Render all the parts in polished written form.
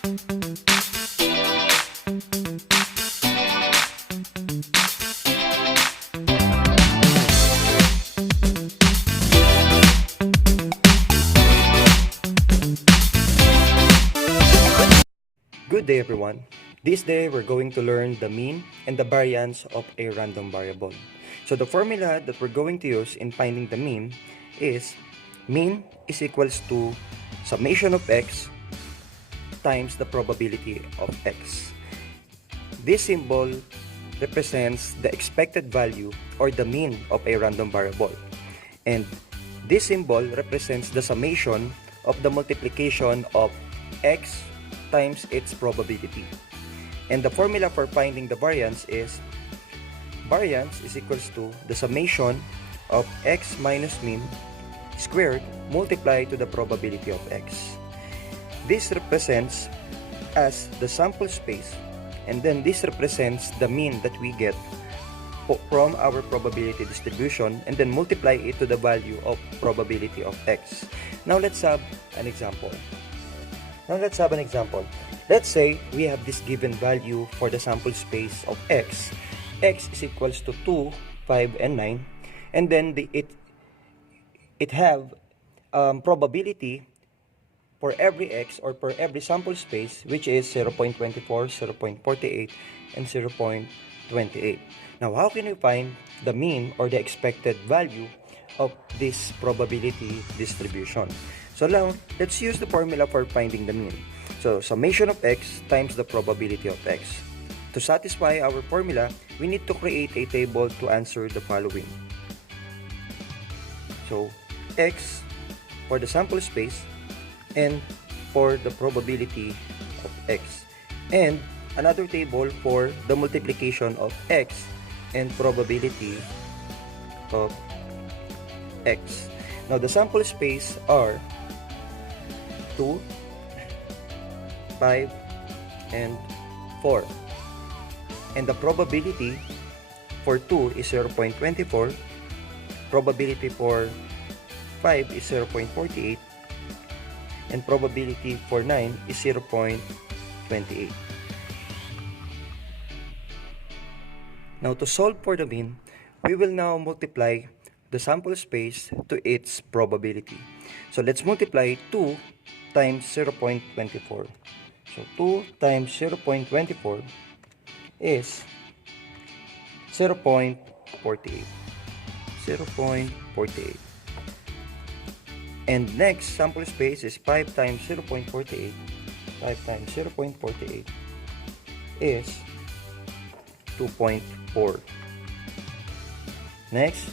Good day everyone. This day we're going to learn the mean and the variance of a random variable. So the formula that we're going to use in finding the mean is mean is equals to summation of x times the probability of x. This symbol represents the expected value or the mean of a random variable. And this symbol represents the summation of the multiplication of x times its probability. And the formula for finding the variance is equals to the summation of x minus mean squared multiplied to the probability of x. This represents as the sample space, and then this represents the mean that we get from our probability distribution, and then multiply it to the value of probability of x. Now let's have an example. Let's say we have this given value for the sample space of x. X is equals to 2, 5, and 9. And then it have probability for every x or for every sample space, which is 0.24, 0.48, and 0.28. Now, how can we find the mean or the expected value of this probability distribution? So now, let's use the formula for finding the mean. So, summation of x times the probability of x. To satisfy our formula, we need to create a table to answer the following. So, x for the sample space and for the probability of x. And another table for the multiplication of x and probability of x. Now, the sample space are 2, 5, and 4. And the probability for 2 is 0.24. Probability for 5 is 0.48. And probability for 9 is 0.28. Now, to solve for the mean, we will now multiply the sample space to its probability. So, let's multiply 2 times 0.24. So, 2 times 0.24 is 0.48. 0.48. And next sample space is 5 times 0.48. 5 times 0.48 is 2.4. Next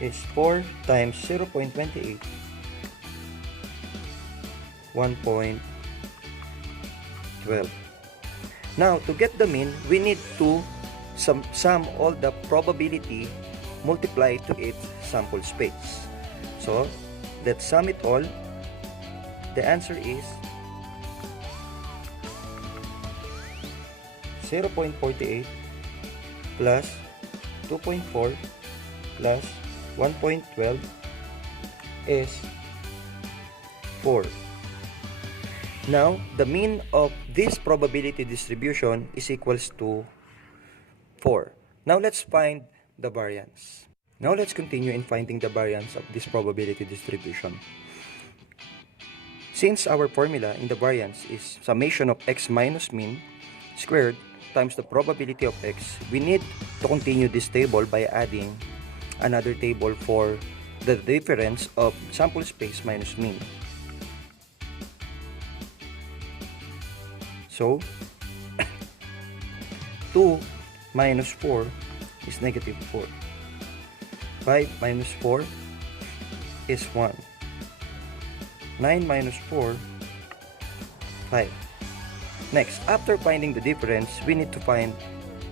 is 4 times 0.28. 1.12. Now, to get the mean, we need to sum all the probability multiplied to its sample space. So, let's sum it all. The answer is 0.48 plus 2.4 plus 1.12 is 4. Now, the mean of this probability distribution is equals to 4. Now, let's find the variance. Now, let's continue in finding the variance of this probability distribution. Since our formula in the variance is summation of x minus mean squared times the probability of x, we need to continue this table by adding another table for the difference of sample space minus mean. So, 2 minus 4 is negative 4. 5 minus 4 is 1. 9 minus 4, 5. Next, after finding the difference, we need to find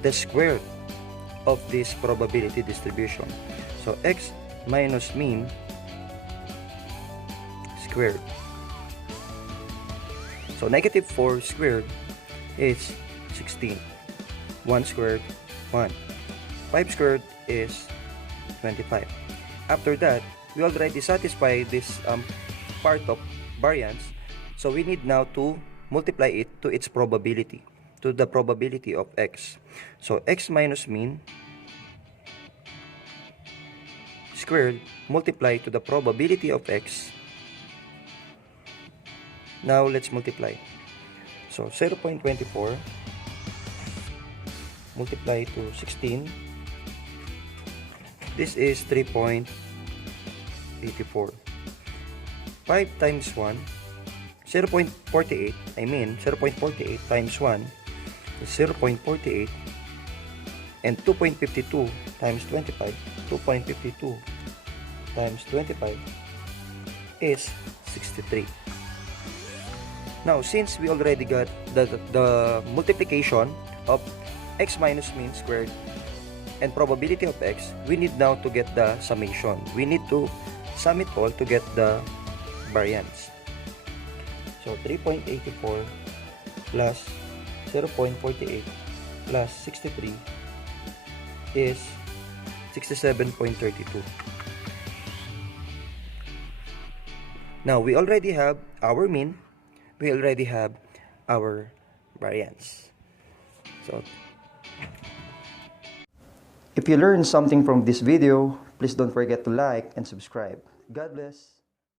the square of this probability distribution. So, x minus mean squared. So, negative 4 squared is 16. 1 squared, 1. 5 squared is 25. After that, we already satisfy this part of variance. So, we need now to multiply it to its probability, to the probability of x. So x minus mean squared multiply to the probability of x. Now let's multiply. So 0.24 multiply to 16. This is 3.84. 5 times 1, 0.48, I mean 0.48 times 1 is 0.48, and 2.52 times 25, 2.52 times 25 is 63. Now, since we already got the multiplication of x minus mean squared and probability of x, we need now to get the summation. We need to sum it all to get the variance. So 3.84 plus 0.48 plus 63 is 67.32. Now we already have our mean, we already have our variance. So if you learned something from this video, please don't forget to like and subscribe. God bless.